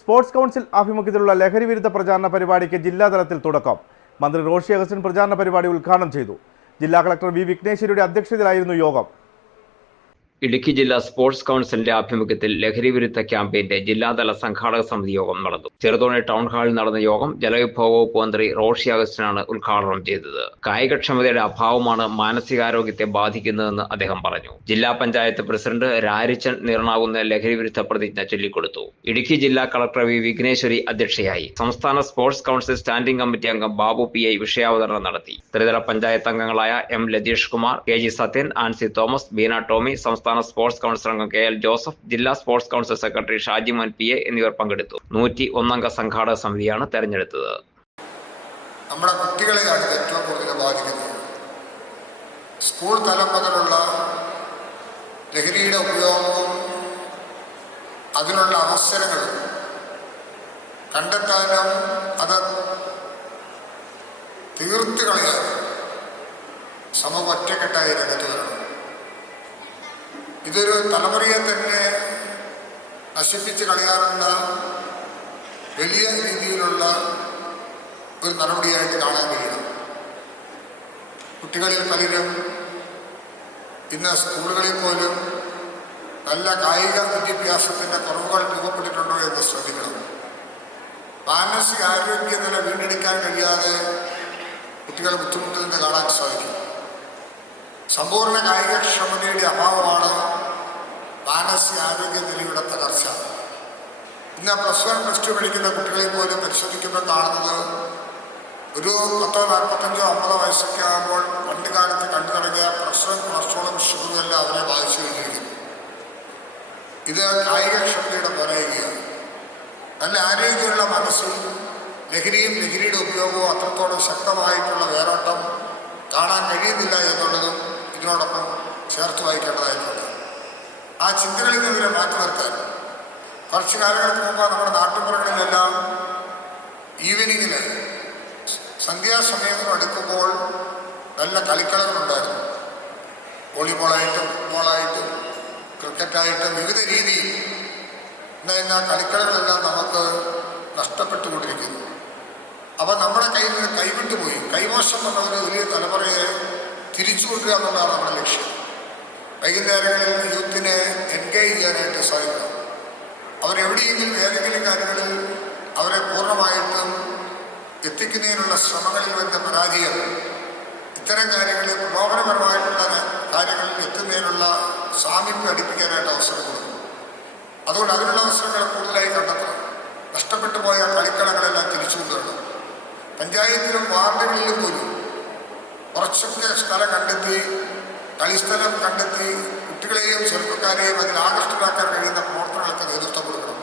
Sports council ആഭിമുഖ്യത്തിലുള്ള ലഹരി വിരുദ്ധ പ്രചാരണ പരിപാടിക്ക് ജില്ലാതലത്തിൽ തുടക്കം. മന്ത്രി റോഷി അഗസ്റ്റിൻ പ്രചാരണ പരിപാടി ഉദ്ഘാടനം ചെയ്തു. ജില്ലാ കളക്ടർ വി വിഘ്നേശ്വരിയുടെ അധ്യക്ഷതയിലായിരുന്നു യോഗം. ഇടുക്കി ജില്ലാ സ്പോർട്സ് കൗൺസിലിന്റെ ആഭിമുഖ്യത്തിൽ ലഹരി വിരുദ്ധ ക്യാമ്പയിന്റെ ജില്ലാതല സംഘാടക സമിതി യോഗം നടന്നു. ചെറുതോണി ടൗൺ ഹാളിൽ നടന്ന യോഗം ജലവിഭവ വകുപ്പ് മന്ത്രി റോഷി അഗസ്റ്റിനാണ് ഉദ്ഘാടനം ചെയ്തത്. കായികക്ഷമതയുടെ അഭാവമാണ് മാനസികാരോഗ്യത്തെ ബാധിക്കുന്നതെന്ന് അദ്ദേഹം പറഞ്ഞു. ജില്ലാ പഞ്ചായത്ത് പ്രസിഡന്റ് രാരിച്ചൻ നീർണാകുന്ന ലഹരി വിരുദ്ധ പ്രതിജ്ഞ ചൊല്ലിക്കൊടുത്തു. ഇടുക്കി ജില്ലാ കളക്ടർ വി വിഘ്നേശ്വരി അധ്യക്ഷയായി. സംസ്ഥാന സ്പോർട്സ് കൗൺസിൽ സ്റ്റാൻഡിംഗ് കമ്മിറ്റി അംഗം ബാബു പി ഐ വിഷയാവതരണം നടത്തി. ത്രിതല പഞ്ചായത്ത് അംഗങ്ങളായ M Latheesh Kumar K G Sathyan Ancy Thomas Beena Tomy സംസ്ഥാന സ്പോർട്സ് കൗൺസിൽ അംഗം കെ എൽ ജോസഫ് ജില്ലാ sports council secretary Shajimon P A എന്നിവർ പങ്കെടുത്തു. നൂറ്റി ഒന്നംഗ സംഘാടക സമിതിയാണ് തെരഞ്ഞെടുത്തത്. നമ്മുടെ കുട്ടികളെ ഏറ്റവും കൂടുതൽ ബാധിക്കുന്നത് സ്കൂൾ തലം മുതലുള്ള ലഹരിയുടെ ഉപയോഗവും അതിനുള്ള അവസരങ്ങളും കണ്ടെത്താനും അത് തീർത്തുകളയാനും സമൂഹം ഒറ്റക്കെട്ടായി രംഗത്ത് വരണം. ഇതൊരു തലമുറയെ തന്നെ നശിപ്പിച്ച് കളയാറുള്ള വലിയ രീതിയിലുള്ള ഒരു നടപടിയായിട്ട് കാണാൻ കഴിയണം കുട്ടികളിൽ പലരും ഇന്ന് സ്കൂളുകളിൽ പോലും നല്ല കായിക വിദ്യാഭ്യാസത്തിന്റെ കുറവുകൾ രൂപപ്പെട്ടിട്ടുണ്ടോ എന്ന് ശ്രദ്ധിക്കണം. മാനസിക ആരോഗ്യ നില വീണ്ടെടുക്കാൻ കഴിയാതെ കുട്ടികൾ ബുദ്ധിമുട്ടുന്നത് കാണാൻ സാധിക്കും. സമ്പൂർണ കായികക്ഷമതയുടെ അഭാവമാണ് മാനസികാരോഗ്യ നിലയുടെ തകർച്ച. ഇന്ന് പ്ലസ് വൺ പ്ലസ് ടു പഠിക്കുന്ന കുട്ടികളെ പോലും പരിശോധിക്കുമ്പോൾ കാണുന്നത് ഒരു പത്തോ നാൽപ്പത്തഞ്ചോ അമ്പതോ വയസ്സൊക്കെ ആകുമ്പോൾ പണ്ട് കാലത്ത് കണ്ടു തുടങ്ങിയ പ്രഷറും കൊളസ്ട്രോളും ഷുഗറും എല്ലാം അവരെ ബാധിച്ചു കഴിഞ്ഞിരിക്കുന്നു ഇത് കായികക്ഷമതയുടെ പറയുകയാണ് നല്ല ആരോഗ്യമുള്ള മനസ്സും ലഹരിയും ലഹരിയുടെ ഉപയോഗവും അത്രത്തോളം ശക്തമായിട്ടുള്ള വേരോട്ടം കാണാൻ കഴിയുന്നില്ല എന്നുള്ളതും ഇതിനോടൊപ്പം ചേർത്ത് വായിക്കേണ്ടതായിട്ടുണ്ട്. ആ ചിന്തകളിൽ നിന്നിവരെ മാറ്റി നിർത്താൻ. കുറച്ച് കാലങ്ങൾക്ക് മുമ്പ് നമ്മുടെ നാട്ടുപുറങ്ങളിലെല്ലാം ഈവനിങ്ങിന് സന്ധ്യാസമയങ്ങൾ അടുക്കുമ്പോൾ നല്ല കളിക്കളങ്ങളുണ്ടായിരുന്നു. വോളിബോളായിട്ടും ഫുട്ബോളായിട്ടും ക്രിക്കറ്റായിട്ടും വിവിധ രീതിയിൽ ഇന്ന് കളിക്കളകളെല്ലാം നമുക്ക് നഷ്ടപ്പെട്ടുകൊണ്ടിരിക്കുന്നു. അപ്പം നമ്മുടെ കയ്യിൽ നിന്ന് കൈവിട്ടുപോയി. കൈമോശം വന്ന ഒരു വലിയ തലമുറയെ തിരിച്ചു കൊണ്ടുവരിക എന്നുള്ളതാണ് നമ്മുടെ ലക്ഷ്യം. വൈകുന്നേരങ്ങളിൽ യൂത്തിനെ എൻഗേജ് ചെയ്യാനായിട്ട് സാധിക്കണം അവരെവിടെയെങ്കിലും ഏതെങ്കിലും കാര്യങ്ങളിൽ അവരെ പൂർണമായിട്ടും എത്തിക്കുന്നതിനുള്ള ശ്രമങ്ങളിൽ വരുന്ന പരാജയം ഇത്തരം കാര്യങ്ങളിൽ പ്രലോഭനപരമായിട്ടുള്ള കാര്യങ്ങളിൽ എത്തുന്നതിനുള്ള സാമീപ്യം അടിപ്പിക്കാനായിട്ട് അവസരം കൊടുക്കും. അതുകൊണ്ട് അതിനുള്ള അവസരങ്ങൾ കൂടുതലായി കണ്ടെത്തണം. നഷ്ടപ്പെട്ടു പോയ കളിക്കളങ്ങളെല്ലാം തിരിച്ചു കൊണ്ടുവരണം. പഞ്ചായത്തിലും വാർഡുകളിലും പോലും കുറച്ചൊക്കെ സ്ഥലം കണ്ടെത്തി കളിസ്ഥലം കണ്ടെത്തി കുട്ടികളെയും ചെറുപ്പക്കാരെയും അതിൽ ആകൃഷ്ടരാക്കാൻ കഴിയുന്ന പ്രവർത്തനങ്ങൾക്ക് നേതൃത്വം കൊടുക്കണം.